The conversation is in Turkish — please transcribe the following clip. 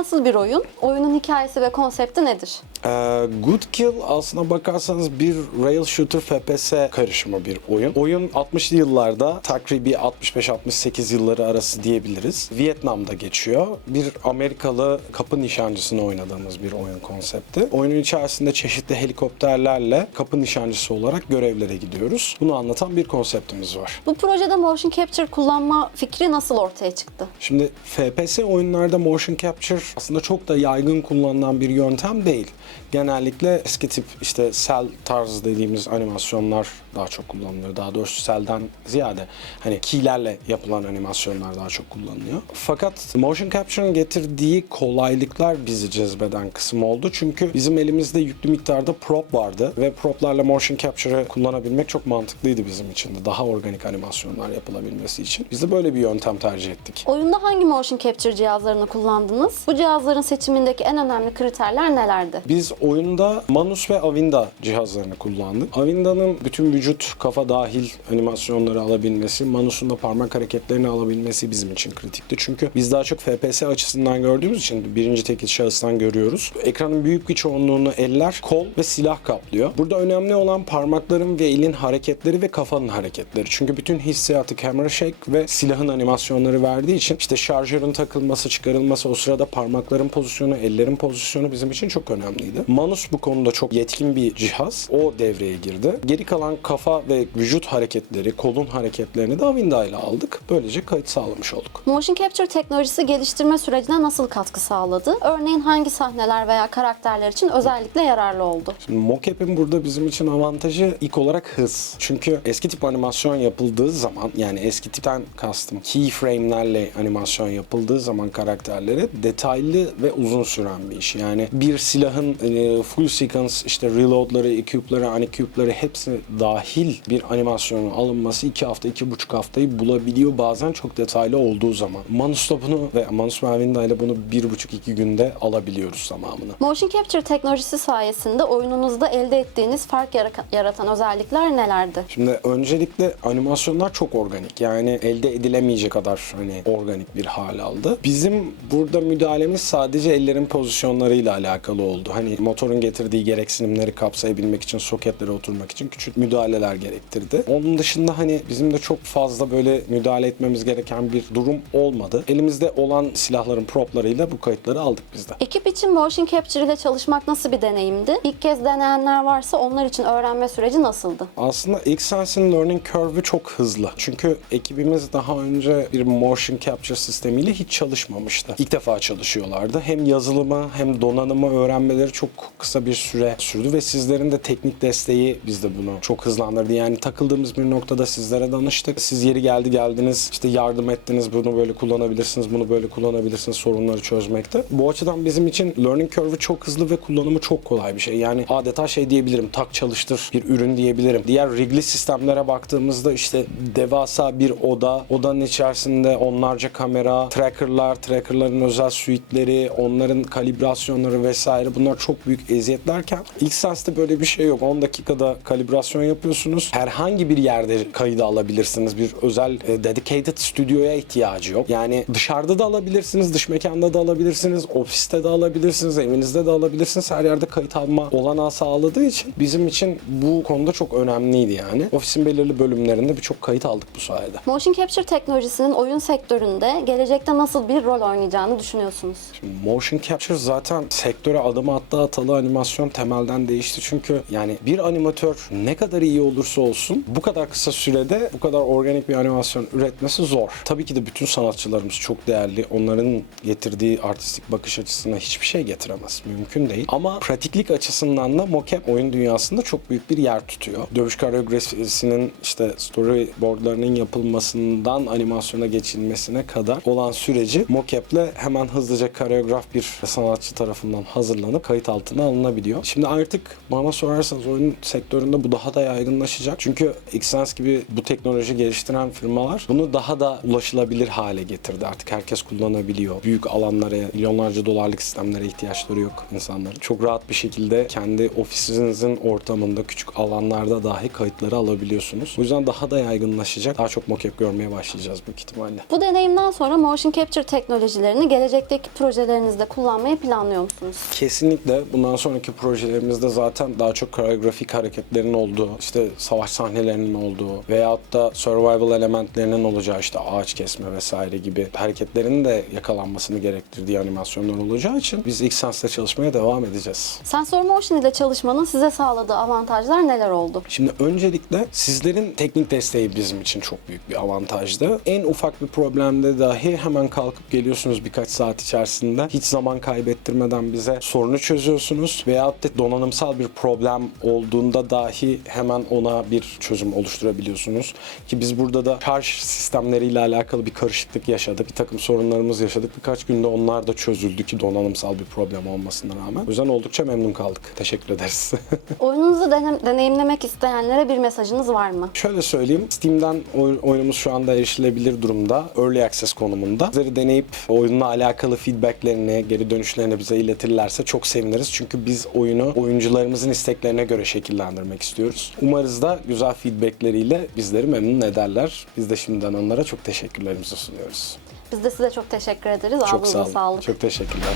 nasıl bir oyun? Oyunun hikayesi ve konsepti nedir? Good Kill aslına bakarsanız bir rail shooter FPS karışımı bir oyun. Oyun 60'lı yıllarda takribi 65-68 yılları arası diyebiliriz. Vietnam'da geçiyor. Bir Amerikalı kapı nişancısını oynadığımız bir oyun konsepti. Oyunun içerisinde çeşitli helikopterlerle kapı nişancısı olarak görevlere gidiyoruz. Bunu anlatan bir konseptimiz var. Bu projede motion capture kullanma fikri nasıl ortaya çıktı? Şimdi FPS oyunlarda motion capture aslında çok da yaygın kullanılan bir yöntem değil. Genellikle eski tip işte cel tarzı dediğimiz animasyonlar daha çok kullanılıyor. Daha doğrusu celden ziyade hani keylerle yapılan animasyonlar daha çok kullanılıyor. Fakat motion capture'ın getirdiği kolaylıklar bizi cezbeden kısım oldu. Çünkü bizim elimizde yüklü miktarda prop vardı ve proplarla motion capture'ı kullanabilmek çok mantıklıydı bizim için de. Daha organik animasyonlar yapılabilmesi için. Biz de böyle bir yöntem tercih ettik. Oyunda hangi motion capture cihazlarını kullandınız? Bu cihazların seçimindeki en önemli kriterler nelerdi? Biz oyunda Manus ve Avinda cihazlarını kullandık. Avinda'nın bütün vücut, kafa dahil animasyonları alabilmesi, Manus'un da parmak hareketlerini alabilmesi bizim için kritikti. Çünkü biz daha çok FPS açısından gördüğümüz için birinci tekil şahıstan görüyoruz. Ekranın büyük bir çoğunluğunu eller, kol ve silah kaplıyor. Burada önemli olan parmakların ve elin hareketleri ve kafanın hareketleri. Çünkü bütün hissiyatı camera shake ve silahın animasyonları verdiği için işte şarjörün takılması, çıkarılması, o sırada parmakların pozisyonu, ellerin pozisyonu bizim için çok önemliydi. Manus bu konuda çok yetkin bir cihaz. O devreye girdi. Geri kalan kafa ve vücut hareketleri, kolun hareketlerini de Avinda ile aldık. Böylece kayıt sağlamış olduk. Motion capture teknolojisi geliştirme sürecine nasıl katkı sağladı? Örneğin hangi sahneler veya karakterler için özellikle yararlı oldu? Şimdi mocap'in burada bizim için avantajı ilk olarak hız. Çünkü eski tip animasyon yapıldığı zaman, yani eski tipten kastım keyframe'lerle animasyon yapıldığı zaman karakterleri detaylı ve uzun süren bir iş. Yani bir silahın full sequence, işte reload'ları, equip'ları, unequip'ları hepsi dahil bir animasyonun alınması 2 hafta, 2,5 haftayı bulabiliyor bazen çok detaylı olduğu zaman. Manus'la bunu ve Manus ve Avinda ile bunu 1,5-2 günde alabiliyoruz tamamını. Motion capture teknolojisi sayesinde oyununuzda elde ettiğiniz fark yaratan özellikler nelerdi? Şimdi öncelikle animasyonlar çok organik. Yani elde edilemeyecek kadar hani organik bir hal aldı. Bizim burada müdahalemiz sadece ellerin pozisyonlarıyla alakalı oldu. Hani motorun getirdiği gereksinimleri kapsayabilmek için, soketlere oturmak için küçük müdahaleler gerektirdi. Onun dışında hani bizim de çok fazla böyle müdahale etmemiz gereken bir durum olmadı. Elimizde olan silahların proplarıyla bu kayıtları aldık biz de. Ekip için motion capture ile çalışmak nasıl bir deneyimdi? İlk kez deneyenler varsa onlar için öğrenme süreci nasıldı? Aslında Xsense'in learning curve'ü çok hızlı. Çünkü ekibimiz daha önce bir motion capture sistemiyle hiç çalışmamıştı. İlk defa çalışıyorlardı. Hem yazılımı hem donanımı öğrenmeleri çok kısa bir süre sürdü ve sizlerin de teknik desteği bizde bunu çok hızlandırdı. Yani takıldığımız bir noktada sizlere danıştık. Siz yeri geldiniz, işte yardım ettiniz, bunu böyle kullanabilirsiniz, bunu böyle kullanabilirsiniz sorunları çözmekte. Bu açıdan bizim için learning curve'ü çok hızlı ve kullanımı çok kolay bir şey. Yani adeta şey diyebilirim, tak çalıştır bir ürün diyebilirim. Diğer Wrigley sistemlere baktığımızda işte devasa bir oda, odanın içerisinde onlarca kamera, trackerların özel suite'leri, onların kalibrasyonları vesaire, bunlar çok büyük eziyetlerken Xsense'de böyle bir şey yok. 10 dakikada kalibrasyon yapıyorsunuz. Herhangi bir yerde kaydı alabilirsiniz. Bir özel dedicated stüdyoya ihtiyacı yok. Yani dışarıda da alabilirsiniz, dış mekanda da alabilirsiniz, ofiste de alabilirsiniz, evinizde de alabilirsiniz. Her yerde kayıt alma olanağı sağladığı için bizim için bu konuda çok önemliydi yani. Ofisin belirli bölümlerinde birçok kayıt aldık bu sayede. Motion capture teknolojisinin oyun sektöründe gelecekte nasıl bir rol oynayacağını düşünüyorsunuz? Şimdi motion capture zaten sektöre adım attığı atalı animasyon temelden değişti. Çünkü yani bir animatör ne kadar iyi olursa olsun bu kadar kısa sürede bu kadar organik bir animasyon üretmesi zor. Tabii ki de bütün sanatçılarımız çok değerli. Onların getirdiği artistik bakış açısına hiçbir şey getiremez. Mümkün değil. Ama pratiklik açısından da mocap oyun dünyasında çok büyük bir yer tutuyor. Dövüş koreografisinin işte storyboardlarının yapılmasından animasyona geçilmesine kadar olan süreci mocap'le hemen hızlıca koreograf bir sanatçı tarafından hazırlanıp kayıt altına alınabiliyor. Şimdi artık bana sorarsanız oyun sektöründe bu daha da yaygınlaşacak. Çünkü Xsense gibi bu teknoloji geliştiren firmalar bunu daha da ulaşılabilir hale getirdi. Artık herkes kullanabiliyor. Büyük alanlara, milyonlarca dolarlık sistemlere ihtiyaçları yok insanların. Çok rahat bir şekilde kendi ofisinizin ortamında küçük alanlarda dahi kayıtları alabiliyorsunuz. O yüzden daha da yaygınlaşacak. Daha çok mocap görmeye başlayacağız büyük ihtimalle. Bu deneyimden sonra motion capture teknolojilerini gelecekteki projelerinizde kullanmayı planlıyor musunuz? Kesinlikle bundan sonraki projelerimizde zaten daha çok koreografik hareketlerin olduğu, işte savaş sahnelerinin olduğu veyahut da survival elementlerinin olacağı, işte ağaç kesme vesaire gibi hareketlerin de yakalanmasını gerektirdiği animasyonlar olacağı için biz Xsense'de çalışmaya devam edeceğiz. Sensor Motion ile çalışmanın size sağladığı avantajlar neler oldu? Şimdi öncelikle sizlerin teknik desteği bizim için çok büyük bir avantajdı. En ufak bir problemde dahi hemen kalkıp geliyorsunuz birkaç saat içerisinde. Hiç zaman kaybettirmeden bize sorunu çözüyorsunuz. Veyahut da donanımsal bir problem olduğunda dahi hemen ona bir çözüm oluşturabiliyorsunuz. Ki biz burada da şarj sistemleriyle alakalı bir karışıklık yaşadık. Bir takım sorunlarımız yaşadık. Birkaç günde onlar da çözüldü ki donanımsal bir problem olmasına rağmen. O yüzden oldukça memnun kaldık. Teşekkür ederiz. Oyununuzu deneyimlemek isteyenlere bir mesajınız var mı? Şöyle söyleyeyim, Steam'den oyunumuz şu anda erişilebilir durumda. Early Access konumunda. Bizleri deneyip oyunla alakalı feedbacklerini, geri dönüşlerini bize iletirlerse çok seviniriz. Çünkü biz oyunu oyuncularımızın isteklerine göre şekillendirmek istiyoruz. Umarız da güzel feedbackleriyle bizleri memnun ederler. Biz de şimdiden onlara çok teşekkürlerimizi sunuyoruz. Biz de size çok teşekkür ederiz. Çok Ağzınıza sağ olun. sağlık. Çok teşekkürler.